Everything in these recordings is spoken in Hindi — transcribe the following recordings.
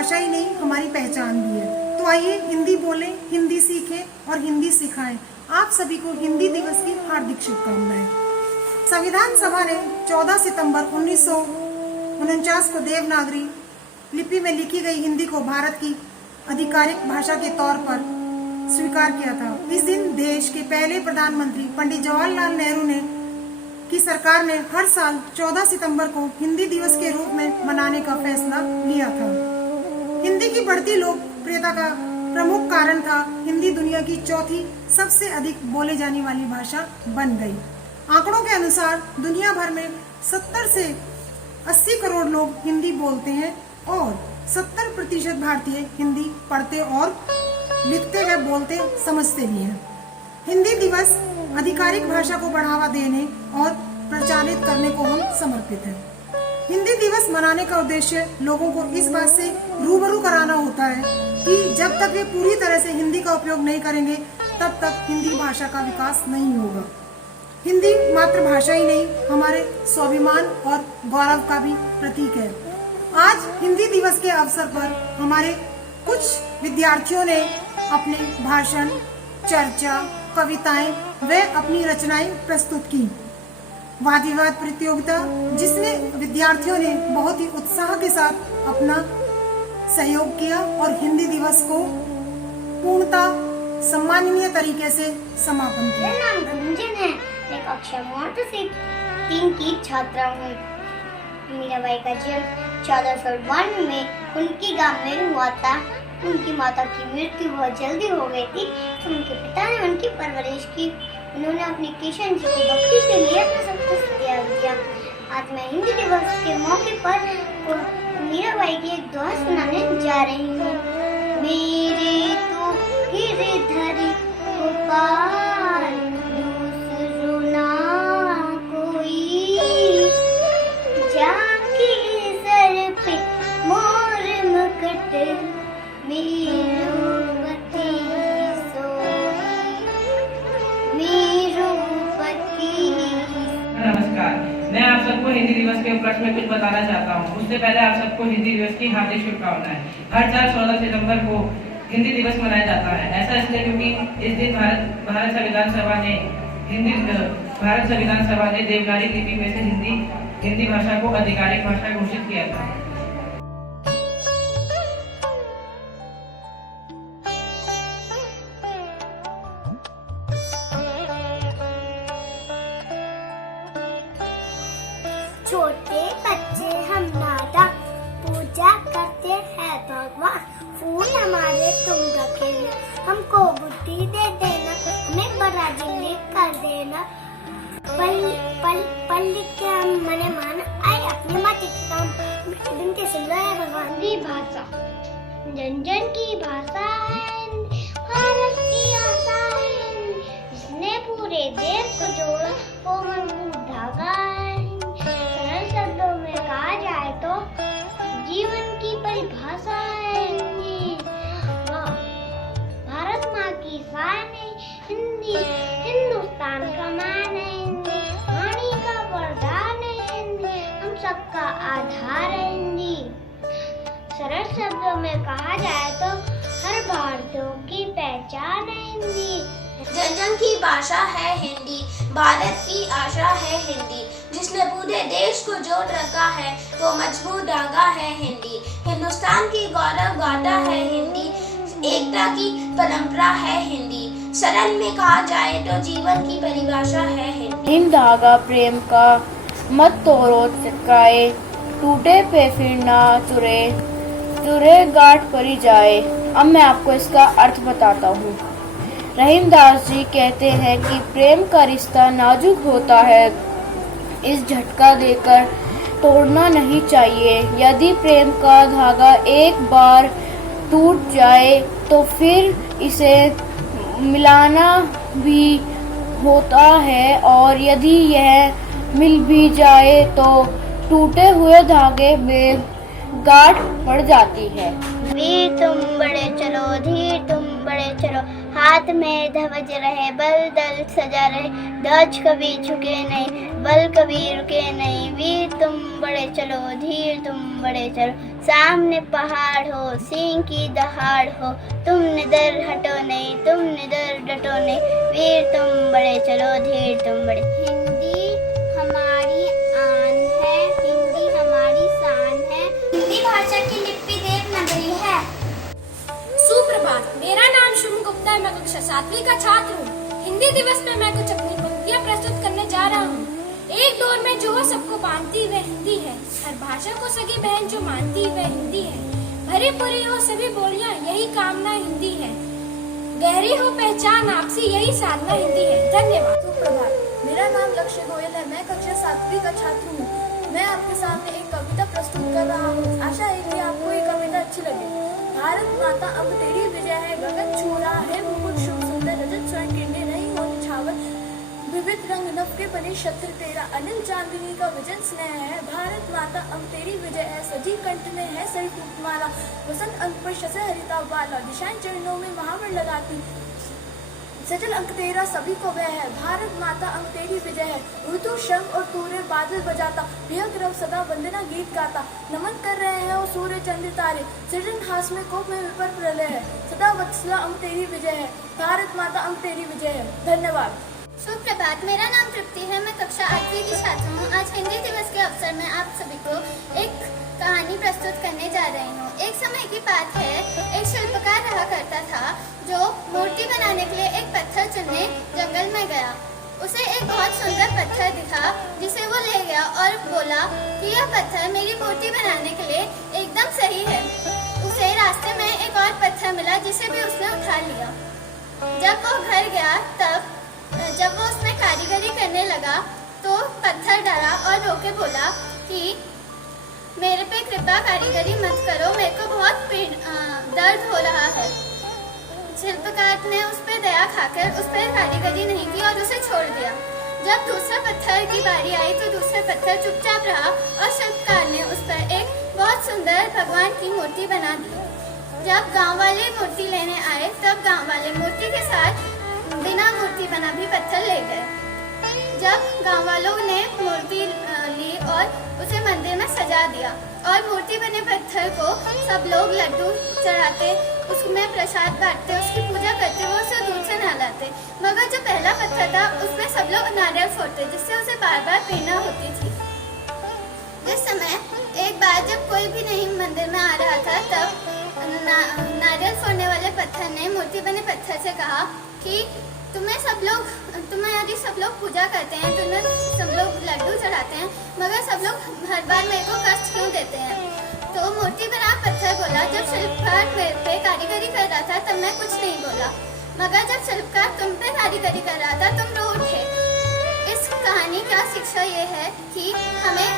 भाषा ही नहीं, हमारी पहचान भी है। तो आइए हिंदी बोलें, हिंदी सीखें और हिंदी सिखाएं। आप सभी को हिंदी दिवस की हार्दिक शुभकामनाएं। संविधान सभा ने 14 सितंबर 1949 को देवनागरी लिपि में लिखी गई हिंदी को भारत की आधिकारिक भाषा के तौर पर स्वीकार किया था। इस दिन देश के पहले प्रधानमंत्री पंडित जवाहरलाल नेहरू की सरकार ने हर साल 14 सितंबर को हिंदी दिवस के रूप में मनाने का फैसला लिया था। हिंदी की बढ़ती लोकप्रियता का प्रमुख कारण था हिंदी दुनिया की चौथी सबसे अधिक बोले जाने वाली भाषा बन गई। आंकड़ों के अनुसार दुनिया भर में 70 से 80 करोड़ लोग हिंदी बोलते हैं और 70% भारतीय हिंदी पढ़ते और लिखते व बोलते समझते भी हैं। हिंदी दिवस आधिकारिक भाषा को बढ़ावा देने और प्रचारित करने को हम समर्पित हैं। हिंदी दिवस मनाने का उद्देश्य लोगों को इस बात से रूबरू कराना होता है कि जब तक वे पूरी तरह से हिंदी का उपयोग नहीं करेंगे तब तक हिंदी भाषा का विकास नहीं होगा। हिंदी मातृभाषा ही नहीं, हमारे स्वाभिमान और गौरव का भी प्रतीक है। आज हिंदी दिवस के अवसर पर हमारे कुछ विद्यार्थियों ने अपने भाषण, चर्चा, कविताएं व अपनी रचनाएं प्रस्तुत की। वाद विवाद प्रतियोगिता जिसमें विद्यार्थियों ने बहुत ही उत्साह के साथ अपना सहयोग किया और हिंदी दिवस को पूर्णतः सम्माननीय तरीके से समापन किया। मेरा नाम धनंजय है, मैं कक्षा 3 की छात्रा हूँ। मीराबाई का जन्म 1452 में उनके गांव में हुआ था। उनकी माता की मृत्यु बहुत जल्दी हो गई थी, तो उनके पिता ने उनकी परवरिश की। उन्होंने अपने किशन जी की भक्ति के लिए अपना सब कुछ त्याग दिया। आज मैं हिंदी दिवस के मौके पर मीराबाई की एक दोहा सुनाने जा रही हूँ। मेरे तो गिरधरी गोपाल दूसरो ना कोई, जाके सर पे मोर मुकुट मेरो पति सोई, मेरो पति। नमस्कार, मैं आप सबको हिंदी दिवस के उपलक्ष्य में कुछ बताना चाहता हूँ। उससे पहले आप सबको हिंदी दिवस की हार्दिक शुभकामनाएं। हर साल 16 सितंबर को हिंदी दिवस मनाया जाता है। ऐसा इसलिए क्योंकि इस दिन भारत संविधान सभा ने देवनागरी लिपि में से हिंदी भाषा को आधिकारिक भाषा घोषित किया था। छोटे बच्चे हम नादा पूजा करते हैं भगवान, फूल हमारे तुम रखे हैं, हमको बुद्धि दे देना, हमें बड़ा दिल कर देना। पल लिख के हम मने मान आए अपने माटी के काम, दिन के सिलवा है भगवान। हिंदी भाषा जन जन की भाषा है, भारत की आशा है, जिसने पूरे देश को जोड़ा वो मजबूत धागा है। शब्दों में कहा जाए तो जीवन की परिभाषा है हिंदी। भारत माँ की शान है हिंदी, हिंदुस्तान का मान है हिंदी, वाणी का वरदान है हिंदी, हम सबका आधार है हिंदी। सरल शब्दों में कहा जाए तो हर भारतीयों की पहचान है हिंदी। जन जन की भाषा है हिंदी, भारत की आशा है हिंदी, जिसने पूरे देश को जोड़ रखा है वो मजबूत धागा है हिंदी, हिंदुस्तान की गौरव गाथा है हिंदी, एकता की परंपरा है हिंदी, सरल में कहा जाए तो जीवन की परिभाषा है हिंदी। इन धागा प्रेम का मत तोड़ो चटकाए, टूटे पे फिर ना चुरे, चुरे गांठ परी जाए। अब मैं आपको इसका अर्थ बताता हूँ। रहीमदास जी कहते हैं कि प्रेम का रिश्ता नाजुक होता है, इस झटका देकर तोड़ना नहीं चाहिए। यदि प्रेम का धागा एक बार टूट जाए तो फिर इसे मिलाना भी होता है, और यदि यह मिल भी जाए तो टूटे हुए धागे में गांठ पड़ जाती है। वीर तुम बड़े चलो, धीर तुम बड़े चलो, हाथ में ध्वज रहे, बल दल सजा रहे, ध्वज कभी झुके नहीं, बल कभी रुके नहीं। वीर तुम बड़े चलो, धीर तुम बड़े चलो, सामने पहाड़ हो, सिंह की दहाड़ हो, तुम निडर हटो नहीं, तुम निडर डटो नहीं, वीर तुम बड़े चलो, धीर तुम बड़े। हिंदी हमारी आन है, हिंदी हमारी शान है, हिंदी भाषा की लिपि देवनागरी है। सुप्रभात, मेरा नाम शुभ गुप्ता है, मैं कक्षा 7वीं का छात्र हूँ। हिंदी दिवस में मैं कुछ अपनी पंक्तियाँ प्रस्तुत करने जा रहा हूँ। एक दौर में जो सबको बांधती वह हिंदी है, हर भाषा को सगी बहन जो मानती वह हिंदी है, भरी पूरी हो सभी बोलियां यही कामना हिंदी है, गहरी हो पहचान आपसी यही साधना हिंदी है। धन्यवाद। सुप्रभात, मेरा नाम लक्ष्य गोयल है, मैं कक्षा 7वीं का छात्र हूँ। मैं आपके सामने एक कविता प्रस्तुत कर रहा हूँ। आशा है कि आपको ये कविता अच्छी लगे। भारत माता अब तेरी विजय है, गगन छू रहा है मुकुट शुभ सुंदर, रजत स्वर्ण किरणें नहीं हो निछावर, विविध रंग नभ के बने छत्र तेरा, अनिल चांदनी का विजन स्नेह है। भारत माता अब तेरी विजय है, सजी कंठ में है सर फूटमाला, वसंत अंक पर शसे हरिता वाला, दिशाएं चरणों में महावर लगाती, सजल अंक तेरा सभी को वह है। भारत माता अब तेरी विजय है, ऋतु शंख और तूरे बादल बजाता, विहग रव सदा वंदना गीत गाता, नमन कर रहे हैं वो सूर्य चंद्र तारे, सृजन हास में कोप में विपर प्रलय है, सदा वत्सला अब तेरी विजय है, भारत माता अब तेरी विजय है। धन्यवाद। सुप्रभात, मेरा नाम तृप्ति है, मैं कक्षा 8वीं की छात्र हूँ। आज हिंदी दिवस के अवसर में आप सभी को एक कहानी प्रस्तुत करने जा रही हूँ। एक समय की बात है, एक शिल्पकार रहा करता था जो मूर्ति बनाने के लिए एक पत्थर चुनने जंगल में गया। उसे एक बहुत सुंदर पत्थर दिखा जिसे वो ले गया और बोला कि यह पत्थर मेरी मूर्ति बनाने के लिए एकदम सही है। उसे रास्ते में एक और पत्थर मिला जिसे भी उसने उठा लिया। जब वो घर गया तब जब वो उसमें कारीगरी करने लगा तो पत्थर डरा और रो के बोला कि मेरे पे कृपया कारीगरी मत करो, मेरे को बहुत दर्द हो रहा है। शिल्पकार ने उस पर दया खाकर उस पर कारीगरी नहीं की और उसे छोड़ दिया। जब दूसरा पत्थर की बारी आई तो दूसरा पत्थर चुपचाप रहा और शिल्पकार ने उस पर एक बहुत सुंदर भगवान की मूर्ति बना दी। जब गांव वाले मूर्ति लेने आए तब गांव वाले मूर्ति के साथ बिना मूर्ति बना भी पत्थर ले गए। जब गांव वालों ने मूर्ति ली और उसे मंदिर में सजा दिया और मूर्ति बने पत्थर को सब लोग लड्डू चढ़ाते, उसमें प्रसाद बांटते, उसकी पूजा करते, वो उसे दूध से नहलाते। मगर जो पहला पत्थर था उसमें सब लोग नारियल फोड़ते जिससे उसे बार बार पीना होती थी। जिस समय एक बार जब कोई भी नहीं मंदिर में आ रहा था तब नारियल फोड़ने वाले पत्थर ने मूर्ति बने पत्थर से कहा कि तुम्हें यदि सब लोग पूजा करते हैं, तुम्हें सब लोग लड्डू चढ़ाते हैं, मगर सब लोग हर बार मेरे को कष्ट क्यों देते हैं। तो मूर्ति बना पत्थर बोला, जब शिल्पकार मेरे पे कारीगरी कर रहा था तब मैं कुछ नहीं बोला, मगर जब शिल्पकार तुम पे कारीगरी कर रहा था तुम रो उठे। इस कहानी का शिक्षा ये है कि हमें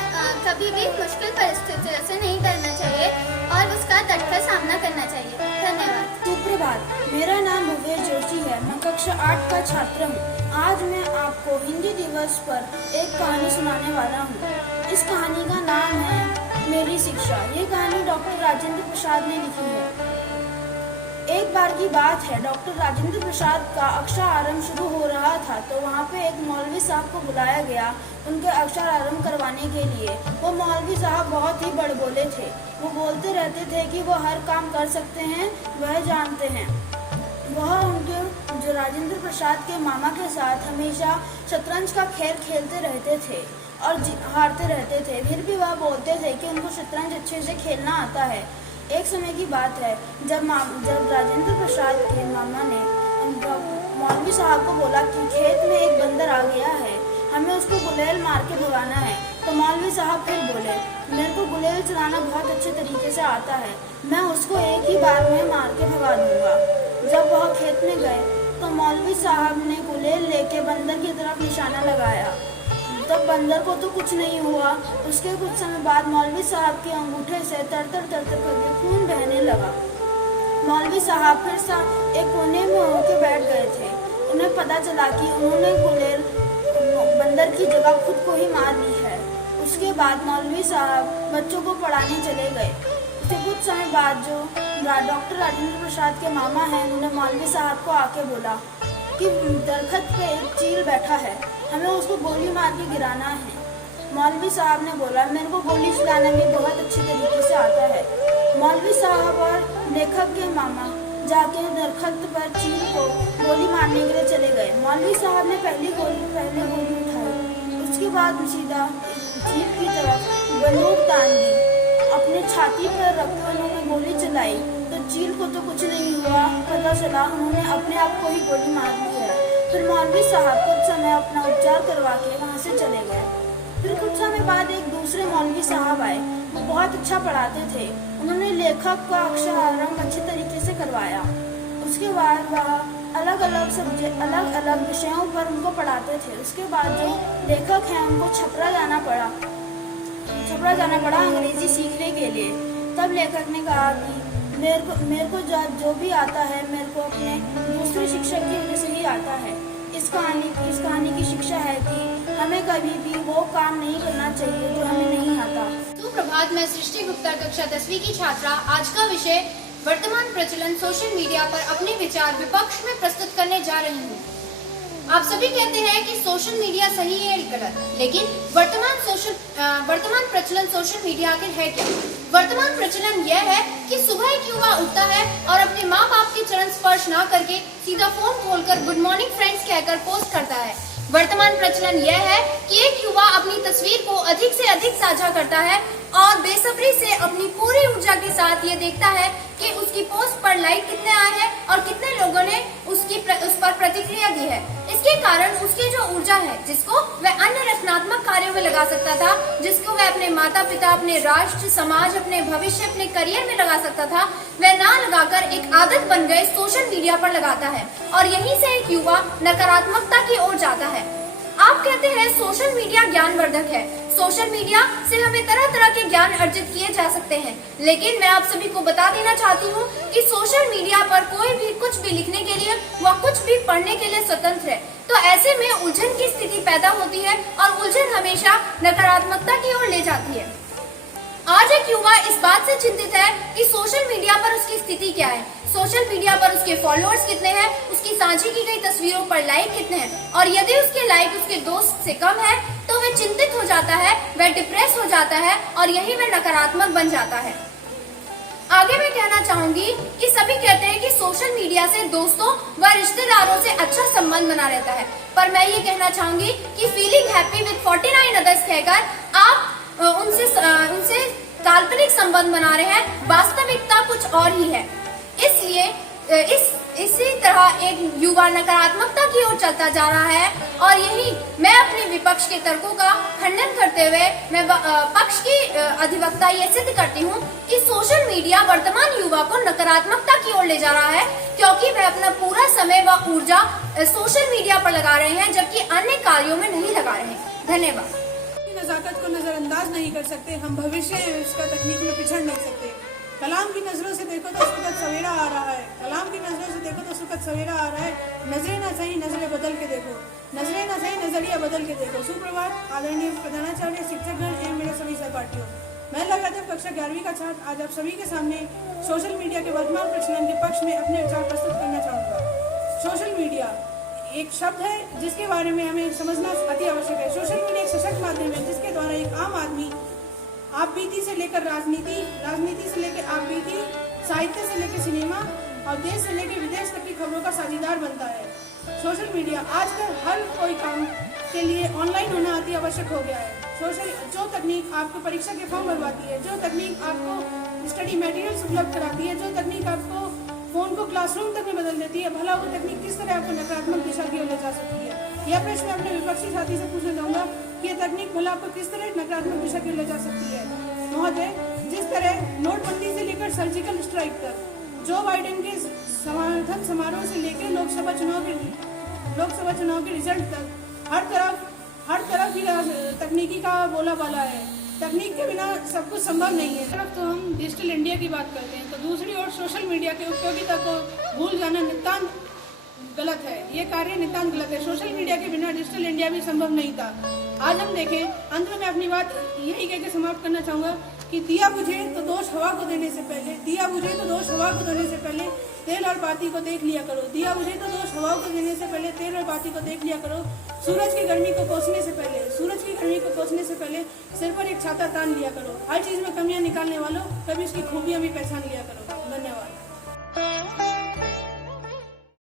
कभी भी मुश्किल परिस्थितियों से नहीं डरना चाहिए और उसका डटकर सामना करना चाहिए। धन्यवाद। सुप्रभात, मेरा नाम भव्य जोशी है, मैं कक्षा 8 का छात्र हूँ। आज मैं आपको हिंदी दिवस पर एक कहानी सुनाने वाला हूँ। इस कहानी का नाम है मेरी शिक्षा। ये कहानी डॉक्टर राजेंद्र प्रसाद ने लिखी है। एक बार की बात है, डॉक्टर राजेंद्र प्रसाद का अक्षर आरंभ शुरू हो रहा था तो वहाँ पे एक मौलवी साहब को बुलाया गया उनके अक्षर आरंभ करवाने के लिए। वो मौलवी साहब बहुत ही बड़बोले थे। वो बोलते रहते थे कि वो हर काम कर सकते हैं, वह जानते हैं। वह उनके जो राजेंद्र प्रसाद के मामा के साथ हमेशा शतरंज का खेल खेलते रहते थे और हारते रहते थे। फिर भी वह बोलते थे कि उनको शतरंज अच्छे से खेलना आता है। एक समय की बात है जब राजेंद्र प्रसाद के मामा ने मौलवी साहब को बोला कि खेत में एक बंदर आ गया है, हमें उसको गुलेल मार के भगाना है। तो मौलवी साहब फिर बोले, मेरे को गुलेल चलाना बहुत अच्छे तरीके से आता है, मैं उसको एक ही बार में मार के भगा दूंगा। जब वह खेत में गए तो मौलवी साहब ने गुलेल लेके बंदर की तरफ निशाना लगाया। तब बंदर को तो कुछ नहीं हुआ। उसके कुछ समय बाद मौलवी साहब के अंगूठे से तर-तर करके खून बहने लगा। मौलवी साहब फिर एक कोने में होकर बैठ गए थे। उन्हें पता चला कि उन्होंने गुलेल बंदर की जगह खुद को ही मार ली है। उसके बाद मौलवी साहब बच्चों को पढ़ाने चले गए। उसके कुछ समय बाद जो डॉक्टर राजेंद्र प्रसाद के मामा हैं उन्होंने मौलवी साहब को आके बोला कि दरख्त पे एक चील बैठा है, हमें उसको गोली मार के गिराना है। मौलवी साहब ने बोला, मेरे को गोली चलाना भी बहुत अच्छी तरीके से आता है। मौलवी साहब और लेखक के मामा जाके दरख्त पर चील को गोली मारने के लिए चले गए। मौलवी साहब ने पहले गोली उठाई, उसके बाद सीधा चील की तरफ बंदूक तान दी, अपने छाती पर रखकर उन्होंने गोली चलाई तो चील को तो कुछ नहीं हुआ। पता चला उन्होंने अपने आप को ही गोली मार ली है। फिर मौलवी साहब कुछ समय अपना उपचार करवा के वहाँ से चले गए। फिर कुछ समय बाद एक दूसरे मौलवी साहब आए, वो बहुत अच्छा पढ़ाते थे। उन्होंने लेखक का अक्षरारंभ अच्छे तरीके से करवाया। उसके बाद वह अलग अलग विषयों पर उनको पढ़ाते थे। उसके बाद जो लेखक हैं उनको छपरा जाना पड़ा अंग्रेजी सीखने के लिए। तब लेखक ने कहा कि मेरे को जो भी आता है मेरे को अपने दूसरे शिक्षक की वजह से ही आता है। इस कहानी की शिक्षा है कि हमें कभी भी वो काम नहीं करना चाहिए जो हमें नहीं आता। सुप्रभात, मैं सृष्टि गुप्ता कक्षा 10वीं की छात्रा। आज का विषय वर्तमान प्रचलन सोशल मीडिया पर अपने विचार विपक्ष में प्रस्तुत करने जा रही हूँ। आप सभी कहते हैं कि सोशल मीडिया सही है या गलत, लेकिन वर्तमान प्रचलन सोशल मीडिया आखिर है क्या? वर्तमान प्रचलन यह है कि सुबह एक युवा उठता है और अपने माँ बाप के चरण स्पर्श न करके सीधा फोन खोलकर गुड मॉर्निंग फ्रेंड्स कहकर पोस्ट करता है। वर्तमान प्रचलन यह है कि एक युवा अपनी तस्वीर को अधिक से अधिक साझा करता है और बेसब्री से अपनी पूरी ऊर्जा के साथ ये देखता है कि उसकी पोस्ट पर लाइक कितने आए हैं और कितने लोगों ने उस पर प्रतिक्रिया दी है। इसके कारण उसकी जो ऊर्जा है, जिसको वह अन्य रचनात्मक कार्यों में लगा सकता था, जिसको वह अपने माता पिता, अपने राष्ट्र, समाज, अपने भविष्य, अपने करियर में लगा सकता था, वह ना लगाकर एक आदत बन गए सोशल मीडिया पर लगाता है और यहीं से एक युवा नकारात्मकता की ओर जाता है। आप कहते हैं सोशल मीडिया ज्ञानवर्धक है। सोशल मीडिया से हमें तरह तरह के ज्ञान अर्जित किए जा सकते हैं, लेकिन मैं आप सभी को बता देना चाहती हूँ कि सोशल मीडिया पर कोई भी कुछ भी लिखने के लिए व कुछ भी पढ़ने के लिए स्वतंत्र है। तो ऐसे में उलझन की स्थिति पैदा होती है और उलझन हमेशा नकारात्मकता की ओर ले जाती है। आज एक युवा इस बात से चिंतित है कि सोशल मीडिया पर उसकी स्थिति क्या है, सोशल मीडिया पर उसके फॉलोअर्स कितने हैं, उसकी साझी की गई तस्वीरों पर लाइक कितने हैं, और यदि उसके लाइक उसके दोस्त से कम है तो वह चिंतित हो जाता है, वह डिप्रेस हो जाता है और यही वह नकारात्मक बन जाता है। आगे मैं कहना चाहूंगी कि सभी कहते हैं कि सोशल मीडिया से दोस्तों व रिश्तेदारों से अच्छा संबंध बना रहता है, पर मैं ये कहना चाहूंगी कि फीलिंग हैप्पी विद 49 अदर्स कहकर आप उनसे काल्पनिक संबंध बना रहे हैं, वास्तविकता कुछ और ही है। इसलिए इसी तरह एक युवा नकारात्मकता की ओर चलता जा रहा है और यही मैं अपने विपक्ष के तर्कों का खंडन करते हुए मैं पक्ष की अधिवक्ता ये सिद्ध करती हूँ कि सोशल मीडिया वर्तमान युवा को नकारात्मकता की ओर ले जा रहा है, क्योंकि वह अपना पूरा समय व ऊर्जा सोशल मीडिया पर लगा रहे हैं, जबकि अन्य कार्यों में नहीं लगा रहे हैं। धन्यवाद। नजाकत को नजरअंदाज नहीं कर सकते, हम भविष्य इसका तकनीक में पिछड़ नहीं सकते। कलाम की नजरों से देखो तो सुखद सवेरा आ रहा है, कलाम की नजरों से देखो तो सुखद सवेरा आ रहा है। नजरें ना सही नजरें बदल के देखो, नजरें ना सही नजरिया बदल के देखो। सुप्रभात आदरणीय प्रधानाचार्य, शिक्षकगण एवं मेरे सभी सहपाठियों। मैं लगातार कक्षा 11वीं का छात्र आज आप सभी के सामने सोशल मीडिया के वर्तमान प्रचलन के पक्ष में अपने विचार प्रस्तुत करना चाहूँगा। सोशल मीडिया एक शब्द है जिसके बारे में हमें समझना अति आवश्यक है। सोशल मीडिया एक सशक्त माध्यम है जिसके द्वारा एक आम आदमी आप बीती से लेकर राजनीति, राजनीति से लेकर आप बीती, साहित्य से लेकर सिनेमा और देश से लेकर विदेश तक की खबरों का साझेदार बनता है। सोशल मीडिया आजकल हर कोई काम के लिए ऑनलाइन होना अति आवश्यक हो गया है। जो तकनीक आपको परीक्षा के फॉर्म भरवाती है, जो तकनीक आपको स्टडी मटेरियल्स उपलब्ध कराती है, जो तकनीक आपको फोन को क्लासरूम तक में बदल देती है, भला वो तकनीक किस तरह आपको नकारात्मक दिशा की ओर ले जा सकती है? यह प्रश्न मैं अपने विपक्षी साथी से पूछना चाहूंगा कि यह तकनीक भला आपको किस तरह नकारात्मक दिशा की ओर ले जा सकती है? महोदय, जिस तरह नोटबंदी से लेकर सर्जिकल स्ट्राइक तक, जो बाइडेन के समर्थन समारोह से लेकर लोकसभा चुनाव के रिजल्ट तक हर तरफ ही तकनीकी का बोलाबाला है। तकनीक के बिना सब कुछ संभव नहीं है। तरफ तो हम डिजिटल इंडिया की बात करते हैं तो दूसरी ओर सोशल मीडिया की उपयोगिता को भूल जाना नितांत गलत है। ये कार्य नितांत गलत है। सोशल मीडिया के बिना डिजिटल इंडिया भी संभव नहीं था। आज हम देखें, अंत में मैं अपनी बात यही कहकर समाप्त करना चाहूँगा कि दिया बुझे तो दोष हवा को देने से पहले, दिया बुझे तो दोष हवा को देने से पहले तेल और बाती को देख लिया करो। दिया बुझे तो दोष हवा को देने से पहले तेल और बाती को देख लिया करो। सूरज की गर्मी को कोसने से पहले सिर पर एक छाता तान लिया करो। हर चीज में कमियां निकालने वालों, कभी उसकी खूबियां भी पहचान लिया करो।